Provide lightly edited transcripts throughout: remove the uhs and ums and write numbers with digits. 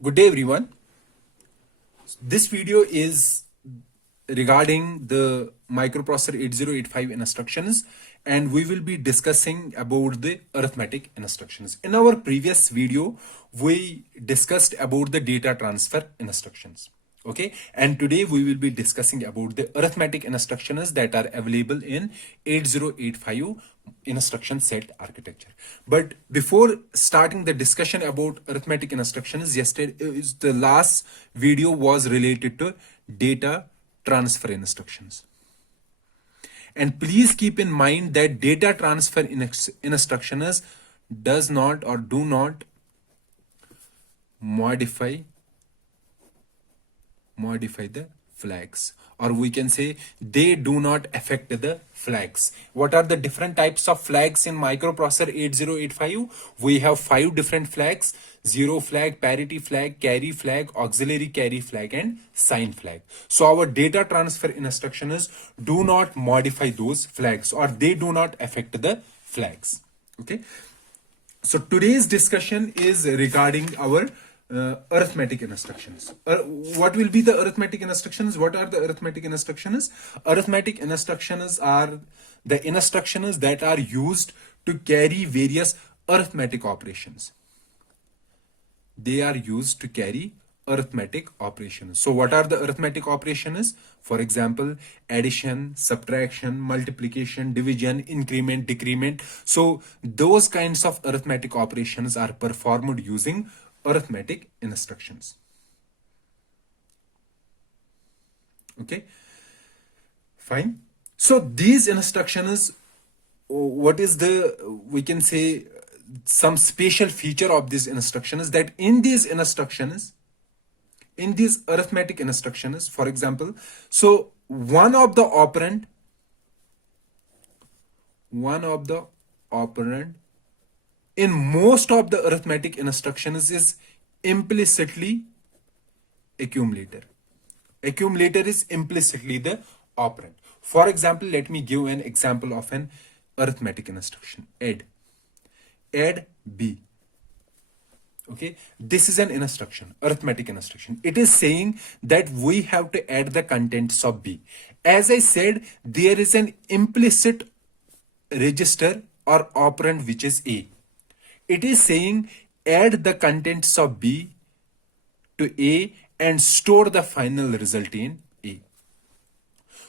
Good day, everyone. This video is regarding the Microprocessor 8085 instructions, and we will be discussing about the arithmetic instructions. In our previous video, we discussed about the data transfer instructions. Okay, and today we will be discussing about the arithmetic instructions that are available in 8085 instruction set architecture. But before starting the discussion about arithmetic instructions, the last video was related to data transfer instructions. And please keep in mind that data transfer instructions does not or do not modify the flags, or we can say they do not affect the flags. What are the different types of flags in Microprocessor 8085? We have 5 different flags: zero flag, parity flag, carry flag, auxiliary carry flag, and sign flag. So our data transfer instructions do not modify those flags, or they do not affect the flags. Okay, so today's discussion is regarding our arithmetic instructions. What will be the arithmetic instructions? What are the arithmetic instructions? Arithmetic instructions are the instructions that are used to carry various arithmetic operations. They are used to carry arithmetic operations. So what are the arithmetic operations? For example, addition, subtraction, multiplication, division, increment, decrement. So those kinds of arithmetic operations are performed using arithmetic instructions. Okay, fine. So these instructions, what is the, we can say, some special feature of these instructions, that in these instructions, in these arithmetic instructions, for example, so one of the operand in most of the arithmetic instructions is implicitly accumulator. Accumulator is implicitly the operand. For example, let me give an example of an arithmetic instruction: add B. Okay, this is an instruction, arithmetic instruction. It is saying that we have to add the contents of B. As I said, there is an implicit register or operand which is A. It is saying add the contents of B to A and store the final result in A.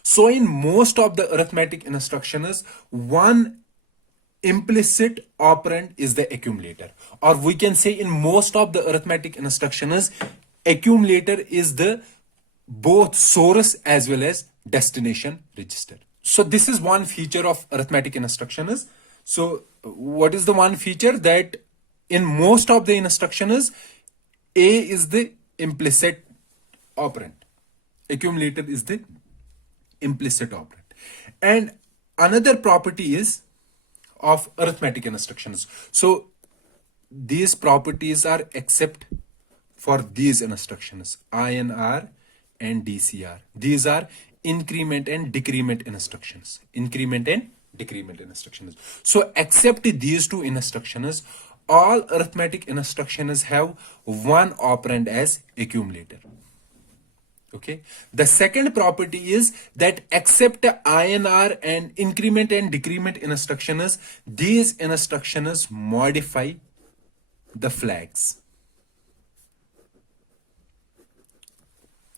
So in most of the arithmetic instructions, one implicit operand is the accumulator, or we can say in most of the arithmetic instructions, accumulator is the both source as well as destination register. So this is one feature of arithmetic instructions. So what is the one feature? That in most of the instructions, A is the implicit operand, accumulator is the implicit operand. And another property is of arithmetic instructions. So these properties are except for these instructions: INR and DCR. These are increment and decrement instructions. Increment and decrement instructions. So except these two instructions, all arithmetic instructions have one operand as accumulator. Okay, the second property is that except INR and increment and decrement instructions, these instructions modify the flags.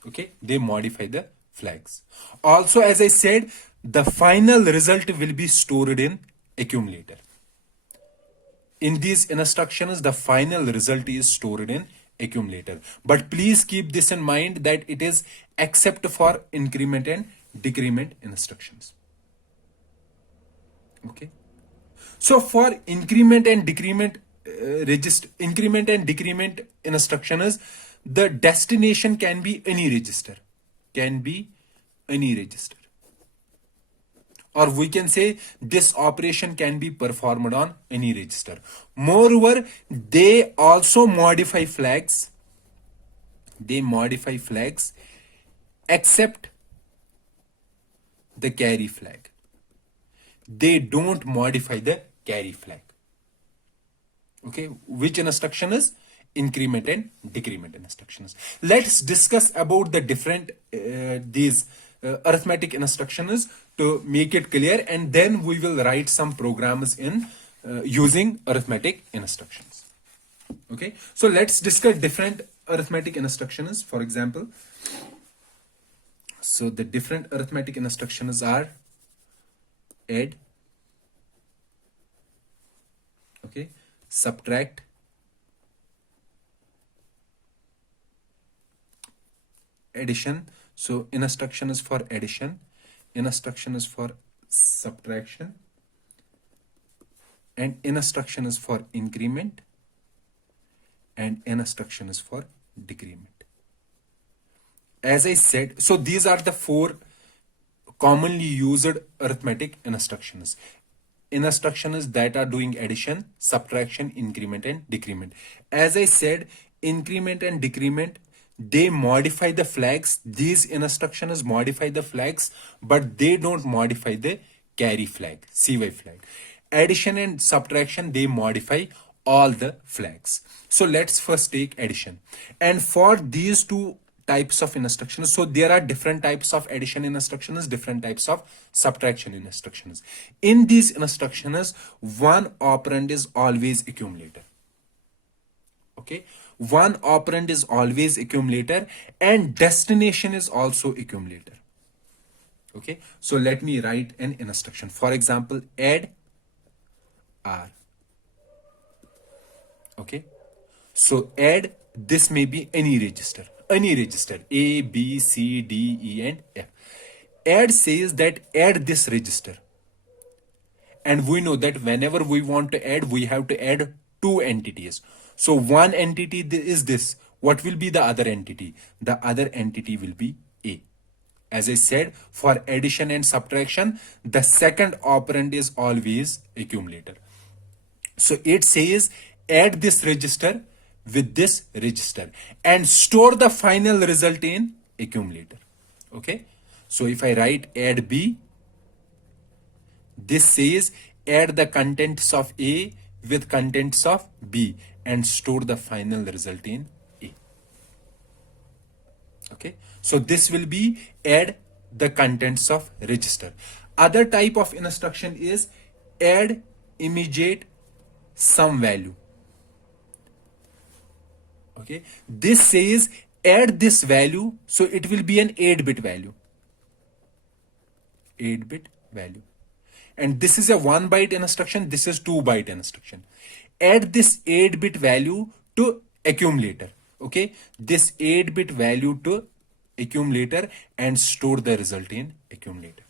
Okay, they modify the flags. Also, as I said, the final result will be stored in accumulator. In these instructions, the final result is stored in accumulator. But please keep this in mind that it is except for increment and decrement instructions. Okay. So for increment and decrement increment and decrement instructions, the destination can be any register. Or we can say this operation can be performed on any register. Moreover, they also modify flags. Except the carry flag. They don't modify the carry flag. Okay, which instruction is? increment and decrement instructions. Let's discuss about the different these arithmetic instructions to make it clear, and then we will write some programs in using arithmetic instructions. Okay, so let's discuss different arithmetic instructions. For example, so the different arithmetic instructions are add, okay, subtract, addition. So instruction is for addition, instruction is for subtraction, and instruction is for increment, and instruction is for decrement. As I said, so these are the four commonly used arithmetic instructions. Instructions that are doing addition, subtraction, increment, and decrement. As I said, increment and decrement, they modify the flags. These instructions modify the flags, but they don't modify the carry flag, CY flag. Addition and subtraction, they modify all the flags. So let's first take addition. And for these two types of instructions, so there are different types of addition instructions, different types of subtraction instructions. In these instructions, one operand is always accumulator. Okay, one operand is always accumulator, and destination is also accumulator. Okay, so let me write an instruction. For example, add R. Okay, so add, this may be any register A, B, C, D, E, and F. Add says that add this register, and we know that whenever we want to add, we have to add two entities. So one entity is this. What will be the other entity? The other entity will be A. As I said, for addition and subtraction, the second operand is always accumulator. So it says add this register with this register and store the final result in accumulator. Okay, so if I write add B, this says add the contents of A with contents of B and store the final result in A. Okay, so this will be add the contents of register. Other type of instruction is add immediate some value. Okay, this says add this value, so it will be an 8-bit value. 8-bit value. And this is a 1-byte instruction, this is 2-byte instruction. Add this 8-bit value to accumulator. Okay, this 8-bit value to accumulator and store the result in accumulator.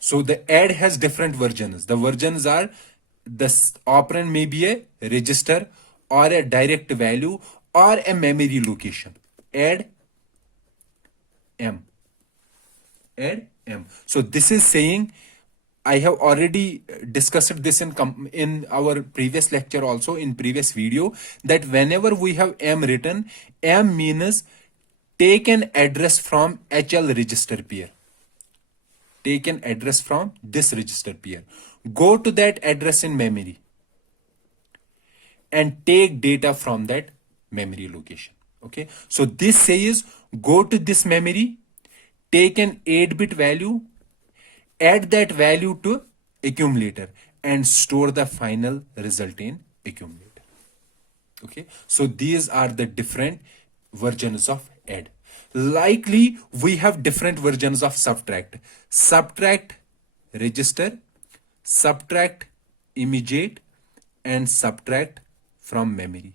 So the add has different versions. The versions are, the operand may be a register or a direct value or a memory location. Add M. Add M. So this is saying, I have already discussed this in our previous lecture also, in previous video, that whenever we have M written, M means take an address from HL register pair. Take an address from this register pair. Go to that address in memory and take data from that memory location. Okay, so this says go to this memory, take an 8-bit value, add that value to accumulator and store the final result in accumulator. Okay, so these are the different versions of add. Likely we have different versions of subtract. Subtract register, subtract immediate, and subtract from memory.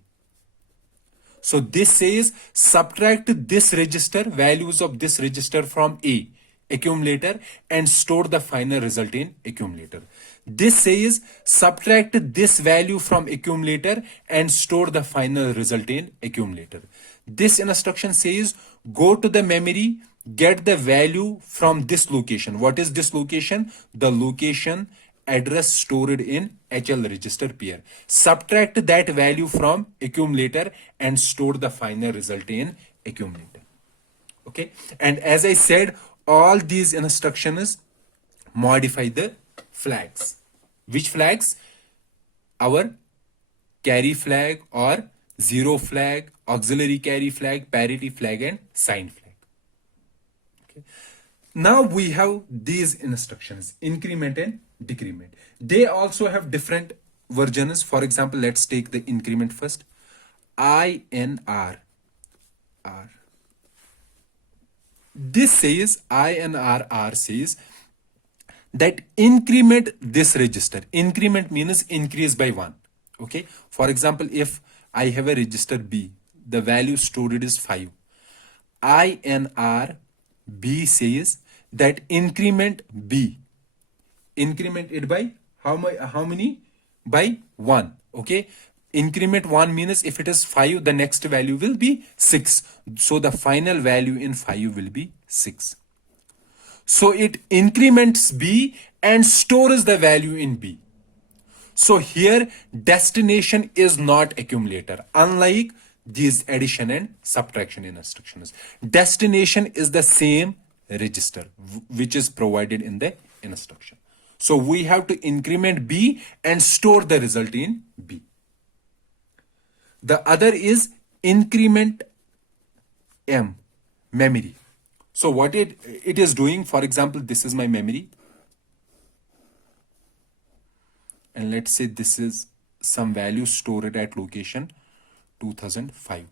So this says subtract this register, values of this register from A, accumulator, and store the final result in accumulator. This says subtract this value from accumulator and store the final result in accumulator. This instruction says go to the memory, get the value from this location. What is this location? The location address stored in HL register pair. Subtract that value from accumulator and store the final result in accumulator. Okay, and as I said, all these instructions modify the flags. Which flags? Our carry flag or zero flag, auxiliary carry flag, parity flag, and sign flag. Okay. Now we have these instructions, increment and decrement. They also have different versions. For example, let's take the increment first. INR. R. This says, INR says that increment this register. Increment means increase by 1. Okay. For example, if I have a register B, the value stored is 5. INR B says that increment B. Increment it by how many? By 1. Okay. Increment 1 means if it is 5, the next value will be 6. So the final value in 5 will be 6. So it increments B and stores the value in B. So here destination is not accumulator, unlike these addition and subtraction instructions. Destination is the same register which is provided in the instruction. So we have to increment B and store the result in B. The other is increment M, memory. So what it is doing, for example, this is my memory. And let's say this is some value stored at location 2005.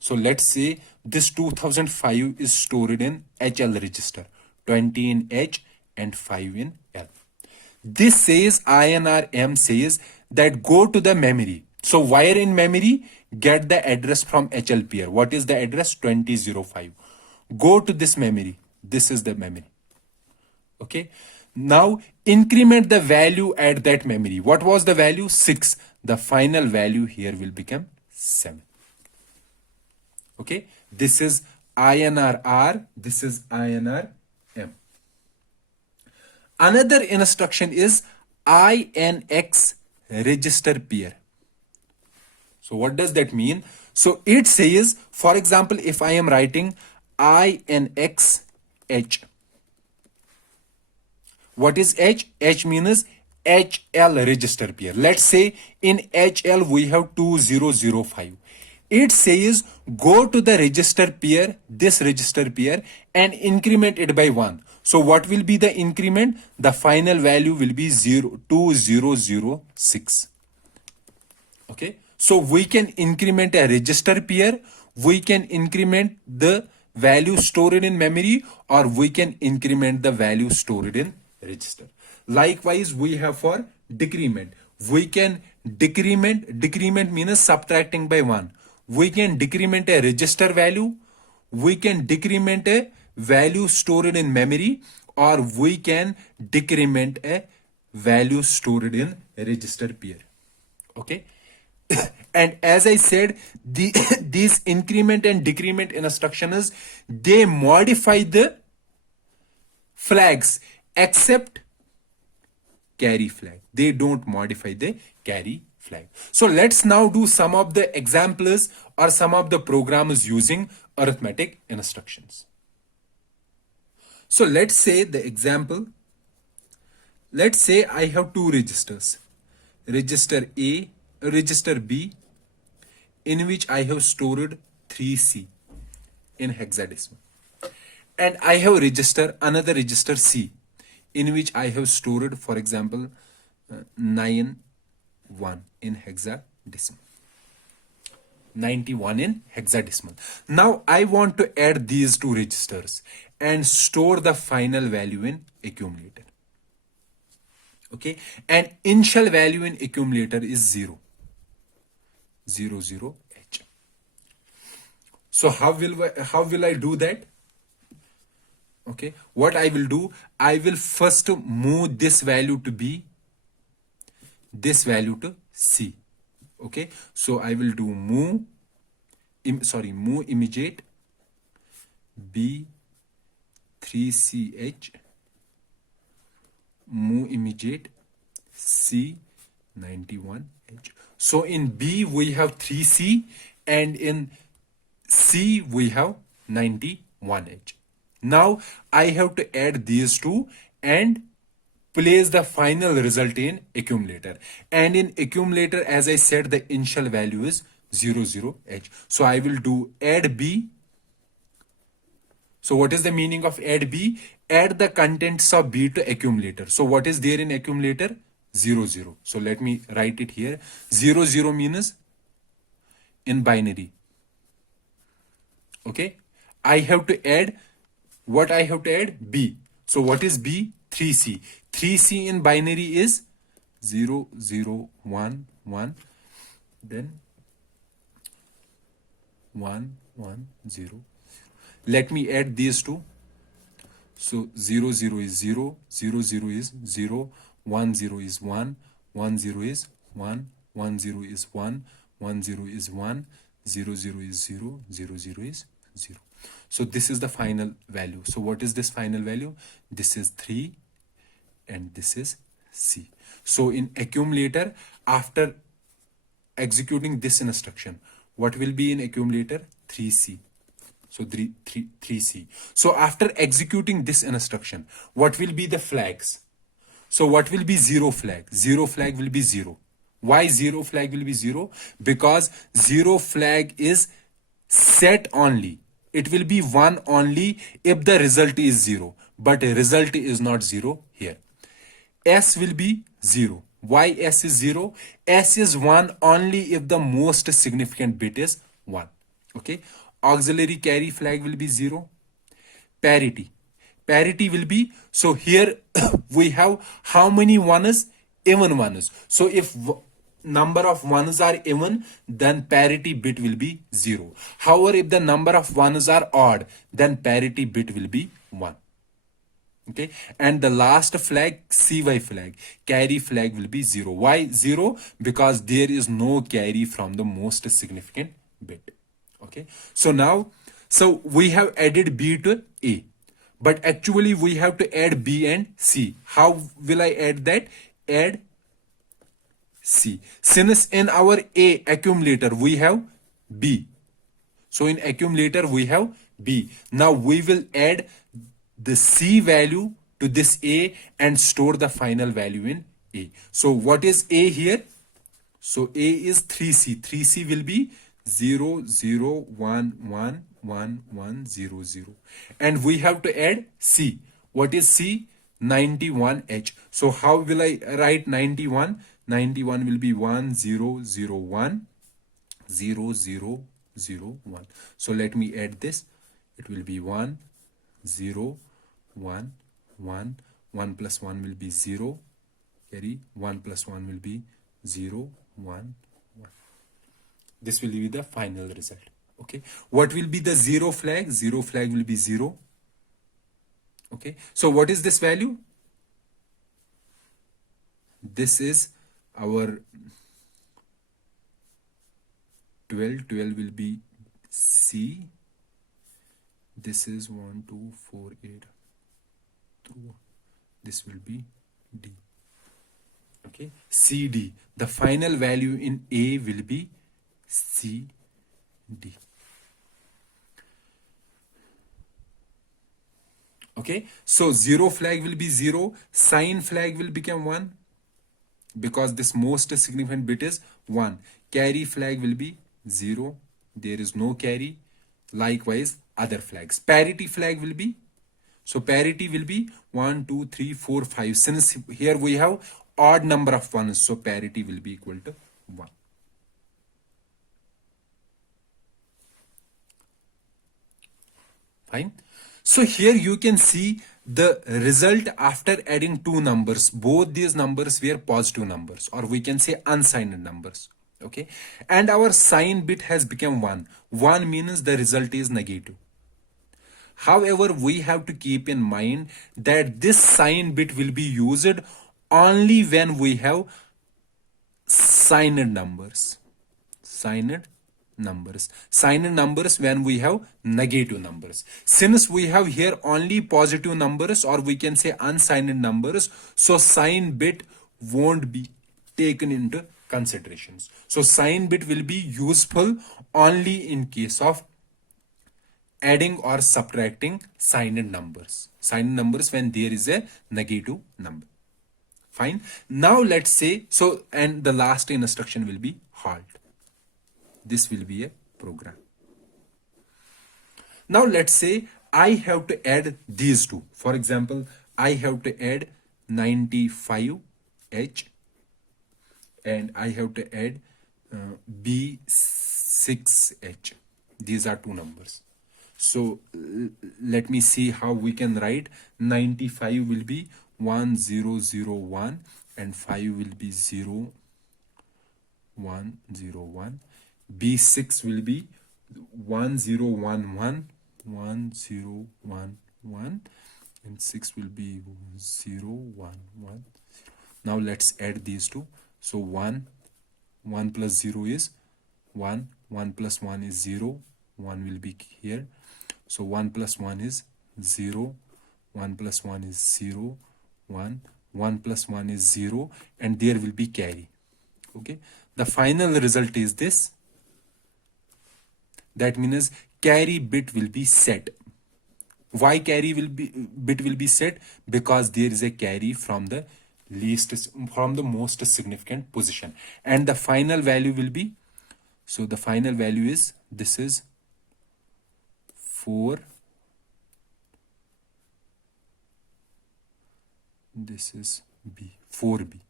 So let's say this 2005 is stored in HL register, 20 in H and 5 in L. This says INR M says that go to the memory. So where in memory? Get the address from HLPR. What is the address? 2005. Go to this memory. This is the memory. Okay. Now increment the value at that memory. What was the value? 6. The final value here will become 7. Okay. This is INR R. This is INR M. Another instruction is INX register pair. So what does that mean? So it says, for example, if I am writing INX H. What is H? H means HL register pair. Let's say in HL we have 2005. It says go to the register pair, this register pair, and increment it by 1. So what will be the increment? The final value will be 2006. Okay. So we can increment a register pair, we can increment the value stored in memory, or we can increment the value stored in register. Likewise, we have for decrement. We can decrement means subtracting by 1. We can decrement a register value, we can decrement a value stored in memory, or we can decrement a value stored in register pair. Okay. And as I said, these increment and decrement instructions, they modify the flags except carry flag. They don't modify the carry flag. So let's now do some of the examples or some of the programs using arithmetic instructions. So let's say the example, let's say I have two registers, register A, register B, in which I have stored 3C in hexadecimal, and I have another register C, in which I have stored, for example, 91 in hexadecimal, 91 in hexadecimal. Now I want to add these two registers and store the final value in accumulator. Okay, and initial value in accumulator is 0. 00H. So how will I do that? Okay, what I will do, I will first move this value to B, this value to C. Okay, so I will do move immediate B 3CH, move immediate C 91H. So in B we have 3C and in C we have 91H. Now I have to add these two and place the final result in accumulator. And in accumulator, as I said, the initial value is 0 0 H. So I will do add B. So what is the meaning of add B? Add the contents of B to accumulator. So what is there in accumulator? 0 0. So let me write it here. 0 0 means in binary. Okay. I have to add, what I have to add? B. So what is B? 3C. 3C in binary is 0 0 1 1, then 1 1 0. Let me add these two. So 0 0 is 0, 0 0 is 0, 1 0 is 1, 1 0 is 1, 1 0 is 1, 1 0 is 1, 0 0 is 0, 0 0 is 0. So this is the final value. So what is this final value? This is 3 and this is C. So in accumulator, after executing this instruction, what will be in accumulator? 3C. So 3C. So after executing this instruction, what will be the flags? So what will be zero flag? Zero flag will be 0. Why zero flag will be 0? Because zero flag is set only. It will be 1 only if the result is 0. But result is not 0 here. S will be 0. Why S is 0? S is 1 only if the most significant bit is 1. Okay. Auxiliary carry flag will be 0. Parity. Parity will be, so here we have how many ones? Even ones. So if number of ones are even, then parity bit will be 0. However, if the number of ones are odd, then parity bit will be 1. Okay, and the last flag, CY flag, carry flag will be 0. Why 0? Because there is no carry from the most significant bit. Okay, so now, so we have added B to A, but actually we have to add B and C. How will I add that? Add C. Since in our A accumulator we have B, so in accumulator we have B. Now we will add the C value to this A and store the final value in A. So what is A here? So A is 3C. 3C will be 0 0 1 1 1 1 0 0. And we have to add C. What is C? 91H. So how will I write 91? 91 will be 1 0 0 1 0 0 0 1. So let me add this. It will be 1 0 1 1. 1 plus 1 will be 0. Carry 1 plus 1 will be 0 1 1. This will be the final result. Okay. What will be the zero flag? Zero flag will be 0. Okay. So what is this value? This is our 12. 12 will be C. This is 1 2 4 8. This will be D. Okay. CD. The final value in A will be CD. Okay. So zero flag will be 0. Sign flag will become 1 because this most significant bit is 1. Carry flag will be 0. There is no carry. Likewise, other flags. Parity flag will be, so parity will be 1 2 3 4 5. Since here we have odd number of ones, so parity will be equal to 1. Fine. So here you can see the result after adding two numbers. Both these numbers were positive numbers, or we can say unsigned numbers. Okay. And our sign bit has become 1. 1 means the result is negative. However, we have to keep in mind that this sign bit will be used only when we have signed numbers. Signed numbers when we have negative numbers. Since we have here only positive numbers, or we can say unsigned numbers, so sign bit won't be taken into considerations. So sign bit will be useful only in case of adding or subtracting signed numbers. Signed numbers when there is a negative number. Fine. Now let's say, so, and the last instruction will be halt. This will be a program. Now let's say I have to add these two. For example, I have to add 95H and I have to add B6H. These are two numbers. So let me see how we can write. 95 will be 1001 and 5 will be 0101. B6 will be 1011 1011 and 6 will be 0110. Now let's add these two. So 1 plus 0 is 1, 1 plus 1 is 0, 1 will be here. So 1 plus 1 is 0, 1 plus 1 is 0, 1, 1 plus 1 is 0, and there will be carry. Okay, the final result is this. That means carry bit will be set. Why carry bit will be set? Because there is a carry from the most significant position, and the final value will be, so the final value is, this is 4, this is B, 4B.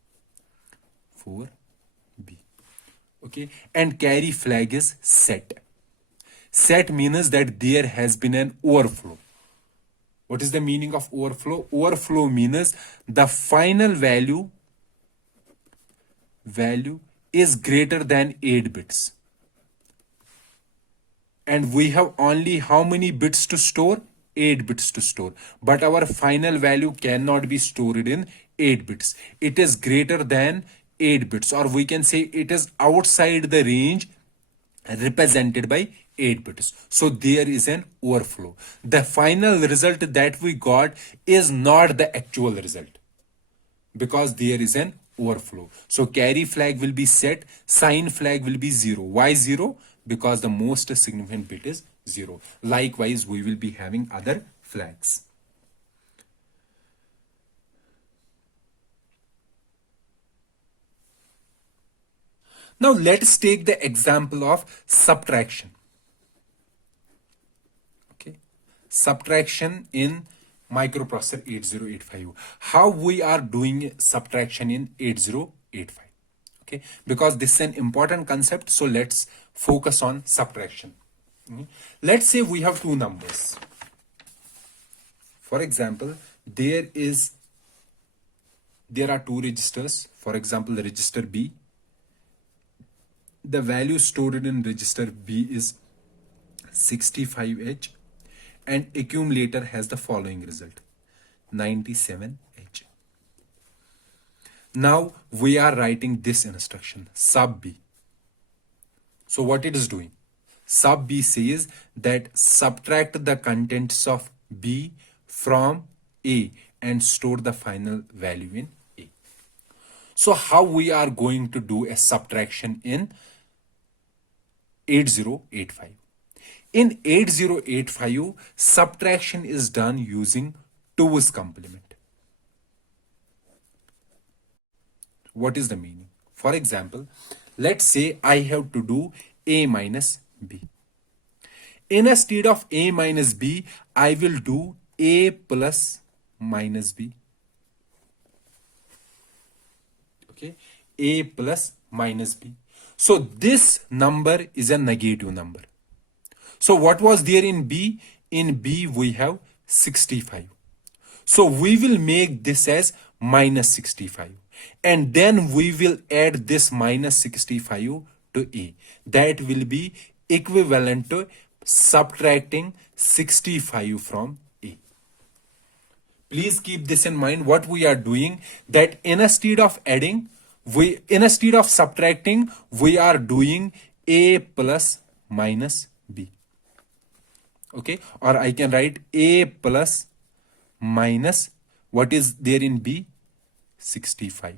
Okay, and carry flag is set. Set means that there has been an overflow. What is the meaning of overflow? Overflow means the final value is greater than 8 bits. And we have only how many bits to store? 8 bits to store. But our final value cannot be stored in 8 bits. It is greater than 8 bits, or we can say it is outside the range represented by 8 bits. So there is an overflow. The final result that we got is not the actual result because there is an overflow. So carry flag will be set, sign flag will be 0. Why 0? Because the most significant bit is 0. Likewise, we will be having other flags. Now let's take the example of subtraction. Okay, subtraction in Microprocessor 8085. How we are doing subtraction in 8085? Okay, because this is an important concept, so let's focus on subtraction. Let's say we have two numbers. For example, there are two registers. For example, the register B. The value stored in register B is 65H, and accumulator has the following result, 97H. Now we are writing this instruction, sub B. So what it is doing? Sub B says that subtract the contents of B from A and store the final value in A. So how we are going to do a subtraction in 8085? In 8085, subtraction is done using 2's complement. What is the meaning? For example, let's say I have to do A minus B. Instead of A minus B, I will do A plus minus B. Okay, A plus minus B. So this number is a negative number. So what was there in B? In B we have 65. So we will make this as minus 65. And then we will add this minus 65 to A. That will be equivalent to subtracting 65 from A. Please keep this in mind. What we are doing, that instead of subtracting, we are doing A plus minus B. Okay, or I can write A plus minus what is there in B? 65.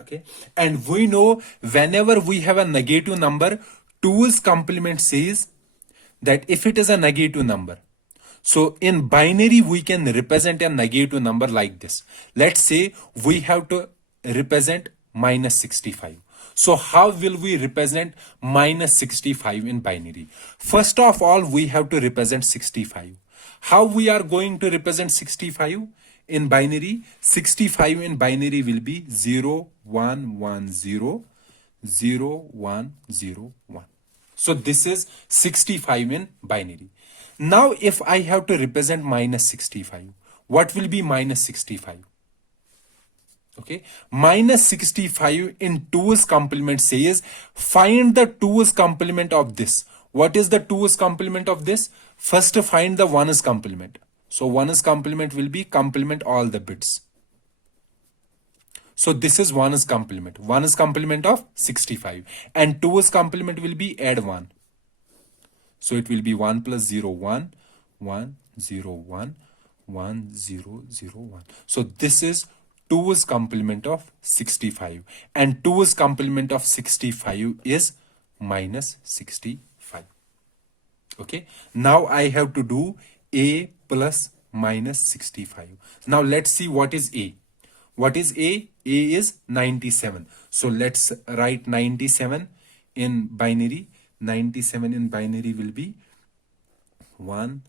Okay, and we know whenever we have a negative number, 2's complement says that if it is a negative number, so in binary we can represent a negative number like this. Let's say we have to represent minus 65. So how will we represent minus 65 in binary? First of all, we have to represent 65. How we are going to represent 65 in binary? 65 in binary will be 0, 1, 1, 0, 0, 1, 0, 1. So this is 65 in binary. Now if I have to represent minus 65, what will be minus 65? Okay, minus 65 in 2's complement says find the 2's complement of this. What is the 2's complement of this? First find the 1's complement. So 1's complement will be complement all the bits. So this is 1's complement. 1's complement of 65. And 2's complement will be add 1. So it will be 1 plus 0, 1, 1, 0, 1, 1, 0, 0, 1. So this is 2's complement of 65. And 2's complement of 65 is minus 65. Okay. Now I have to do A plus minus 65. Now let's see what is A. What is A? A is 97. So let's write 97 in binary. 97 in binary will be 1,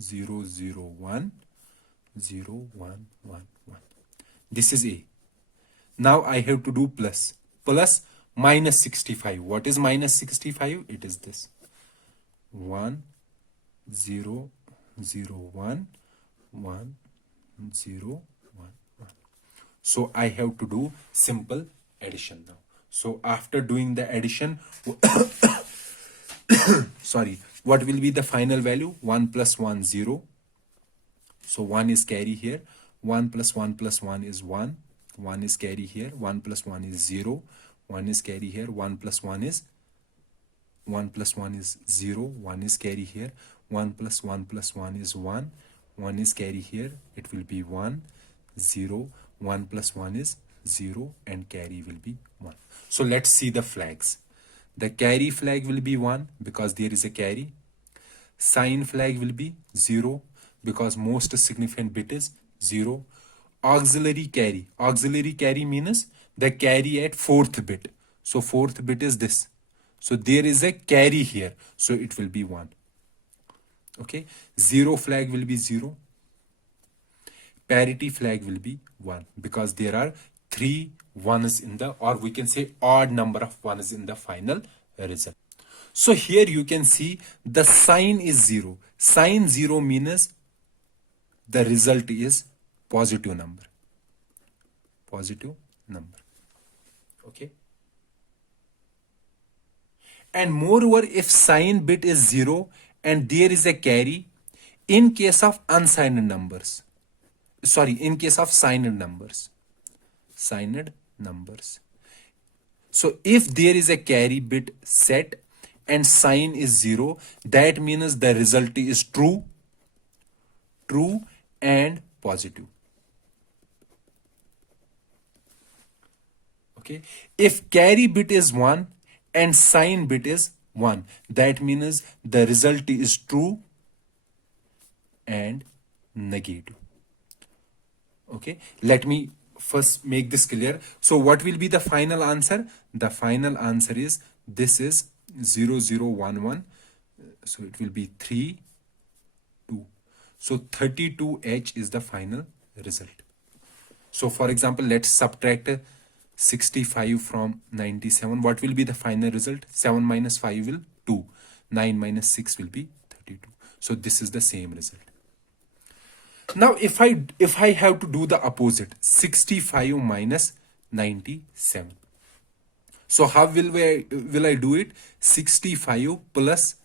0, 0, 1, 0, 1, 1, 1. This is A. Now I have to do plus. Plus minus 65. What is minus 65? It is this. 1, 0, 0, 1, 1, 0, 1, 1. So I have to do simple addition now. So after doing the addition, sorry, what will be the final value? 1 plus 1, 0. So 1 is carry here. 1 plus 1 plus 1 is 1. 1 is carry here. 1 plus 1 is 0. 1 is carry here. 1 plus 1 is 1 plus 1 is 0. 1 is carry here. 1 plus 1 plus 1 is 1. 1 is carry here. It will be 1, 0. 1 plus 1 is 0 and carry will be 1. So let's see the flags. The carry flag will be 1 because there is a carry. Sign flag will be 0 because most significant bit is 0. Auxiliary carry. Auxiliary carry means the carry at fourth bit. So fourth bit is this. So there is a carry here. So it will be 1. Okay. 0 flag will be 0. Parity flag will be 1 because there are 3 1's in the, or we can say odd number of 1's in the final result. So here you can see the sign is 0. Sign 0 means the result is positive number. Positive number. Okay. And moreover, if sign bit is 0 and there is a carry, in case of unsigned numbers, sorry, in case of signed numbers, so if there is a carry bit set and sign is 0, that means the result is true and positive. Okay. If carry bit is 1 and sign bit is 1, that means the result is true and negative. Okay. Let me first make this clear. So what will be the final answer? The final answer is this is 0, 0, 1, 1. So it will be 3, 2. So 32H is the final result. So for example, let's subtract 65 from 97. What will be the final result? 7 minus 5 will 2. 9 minus 6 will be 32. So this is the same result. Now if I have to do the opposite, 65 minus 97. So how will I do it? 65 plus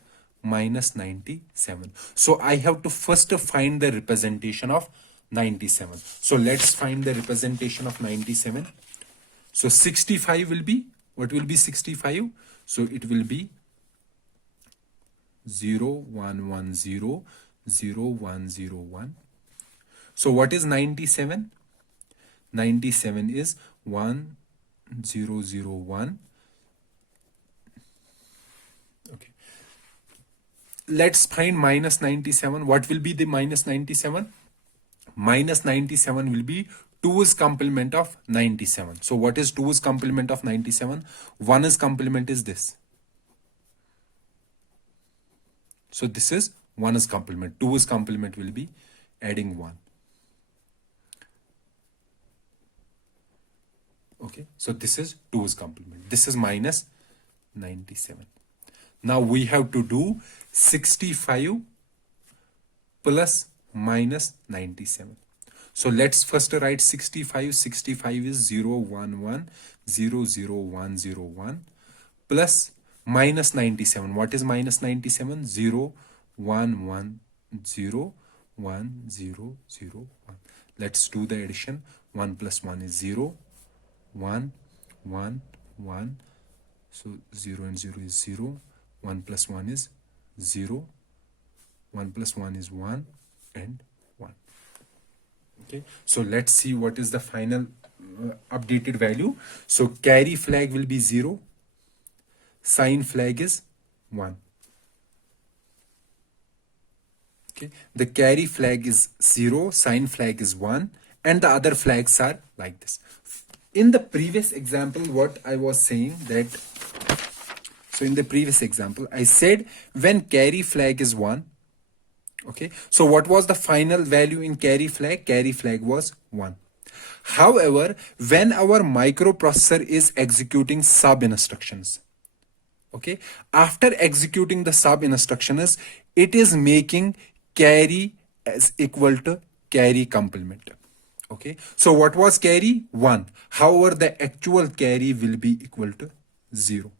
minus 97. So I have to first find the representation of 97. So let's find the representation of 97. So 65 will be, what will be 65? So it will be 0, 1, 1, 0, 0, 1, 0, 1. So what is 97? 97 is 1, 0, 0, 1. Okay. Let's find minus 97. What will be the minus 97? Minus 97 will be 2's complement of 97. So what is 2's complement of 97? 1's complement is this. So this is 1's complement. 2's complement will be adding 1. Okay, so this is 2's complement. This is minus 97. Now we have to do 65 plus minus 97. So let's first write 65. 65 is 0, 1, 1, 0, 0, 1, 0, 1 plus minus 97. What is minus 97? 0, 1, 1, 0, 1, 0, 0, 1. Let's do the addition. 1 plus 1 is 0, 1, 1, 1. So 0 and 0 is 0. 1 plus 1 is 0. 1 plus 1 is 1 and 1. Okay, so let's see what is the final updated value. So carry flag will be 0. Sign flag is 1. Okay, the carry flag is 0, sign flag is 1, and the other flags are like this. In the previous example, what I was saying that, so in the previous example, I said when carry flag is 1, okay, so what was the final value in carry flag? Carry flag was 1. However, when our microprocessor is executing sub instructions, okay, after executing the sub instructions, it is making carry as equal to carry complement. Okay, so what was carry? 1. However, the actual carry will be equal to 0.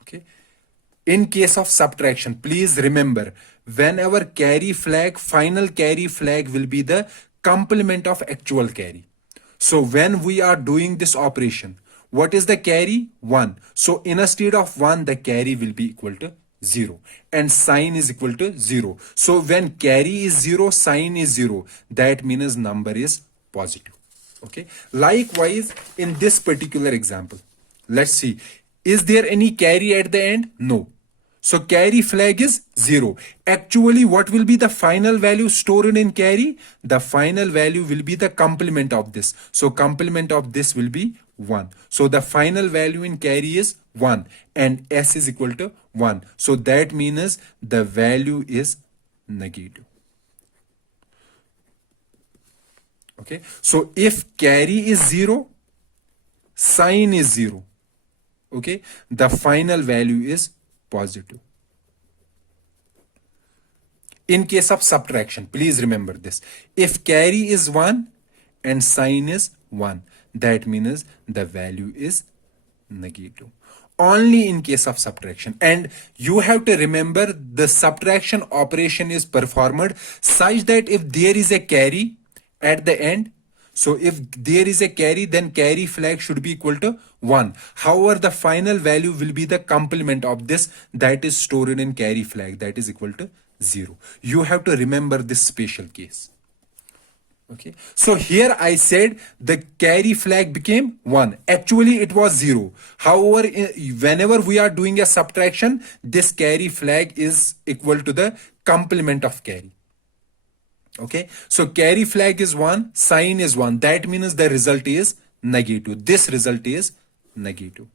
Okay, in case of subtraction, please remember, whenever carry flag, final carry flag will be the complement of actual carry. So when we are doing this operation, what is the carry? 1. So instead of 1, the carry will be equal to 0 and sign is equal to 0. So when carry is 0, sign is 0, that means number is positive. Okay, likewise in this particular example, let's see, is there any carry at the end? No. So carry flag is 0. Actually, what will be the final value stored in carry? The final value will be the complement of this. So complement of this will be 1. So the final value in carry is 1 and S is equal to 1. So that means the value is negative. Okay, so if carry is 0, sign is 0. Okay, the final value is positive. In case of subtraction, please remember this. If carry is 1 and sign is 1, that means the value is negative. Only in case of subtraction. And you have to remember the subtraction operation is performed such that if there is a carry at the end, so if there is a carry, then carry flag should be equal to 1. However, the final value will be the complement of this that is stored in carry flag, that is equal to 0. You have to remember this special case. Okay, so here I said the carry flag became 1. Actually, it was 0. However, whenever we are doing a subtraction, this carry flag is equal to the complement of carry. Okay, so carry flag is 1, sign is 1. That means the result is negative. This result is negative.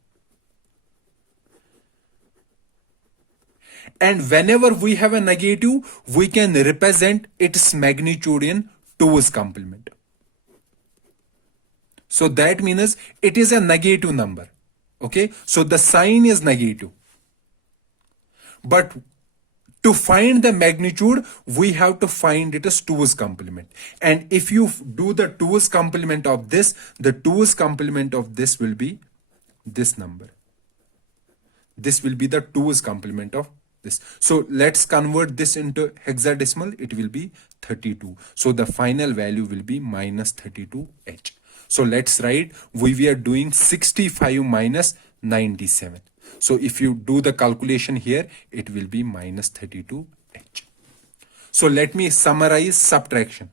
And whenever we have a negative, we can represent its magnitude in 2's complement. So that means it is a negative number. Okay, so the sign is negative. But to find the magnitude, we have to find it as 2's complement. And if you do the 2's complement of this, the 2's complement of this will be this number. This will be the 2's complement of this. So let's convert this into hexadecimal. It will be 32. So the final value will be minus 32H. So let's write, we were doing 65 minus 97. So if you do the calculation here, it will be minus 32H. So let me summarize subtraction.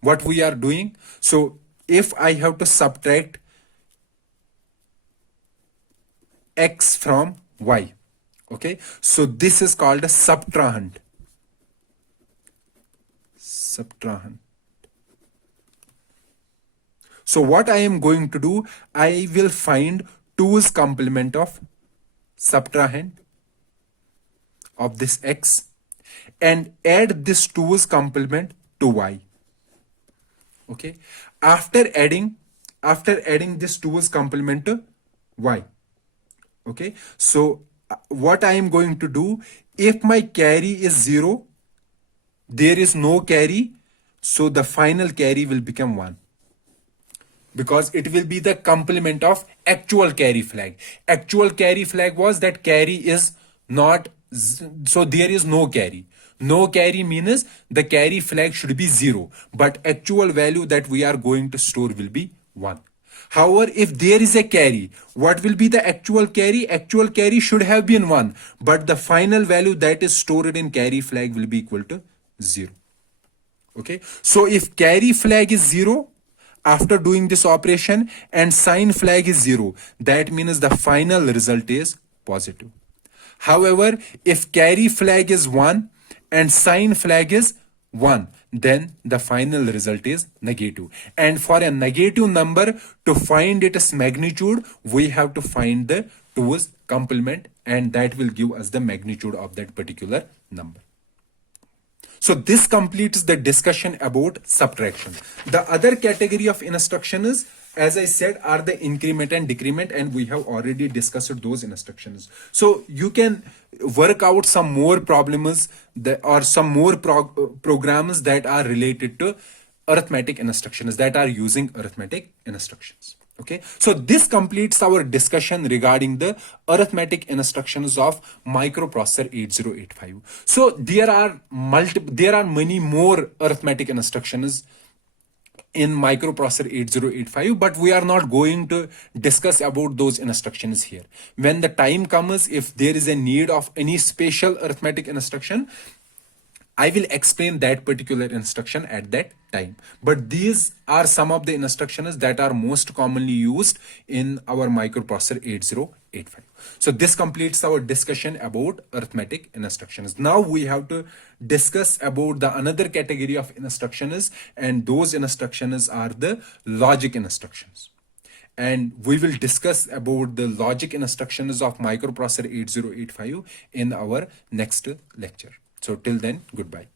What we are doing. So if I have to subtract X from Y, okay, so this is called a subtrahend. Subtrahend. So what I am going to do, I will find 2's complement of subtrahend of this x and add this 2's complement to y. Okay. After adding this 2's complement to y. Okay. So what I am going to do, if my carry is 0, there is no carry, so the final carry will become 1, because it will be the complement of actual carry flag. Actual carry flag was that carry is not, so there is no carry. No carry means the carry flag should be 0, but actual value that we are going to store will be 1. However, if there is a carry, what will be the actual carry? Actual carry should have been 1, but the final value that is stored in carry flag will be equal to 0. Okay, so if carry flag is 0 after doing this operation and sign flag is 0, that means the final result is positive. However, if carry flag is 1 and sign flag is 1, then the final result is negative. And for a negative number, to find its magnitude, we have to find the 2's complement, and that will give us the magnitude of that particular number. So this completes the discussion about subtraction. The other category of instructions, as I said, are the increment and decrement, and we have already discussed those instructions. So you can work out some more problems or some more programs that are related to arithmetic instructions, that are using arithmetic instructions. Okay, so this completes our discussion regarding the arithmetic instructions of microprocessor 8085. So there are many more arithmetic instructions in microprocessor 8085, but we are not going to discuss about those instructions here. When the time comes, if there is a need of any special arithmetic instruction, I will explain that particular instruction at that time. But these are some of the instructions that are most commonly used in our microprocessor 8085. So this completes our discussion about arithmetic instructions. Now we have to discuss about the another category of instructions, and those instructions are the logic instructions. And we will discuss about the logic instructions of microprocessor 8085 in our next lecture. So till then, goodbye.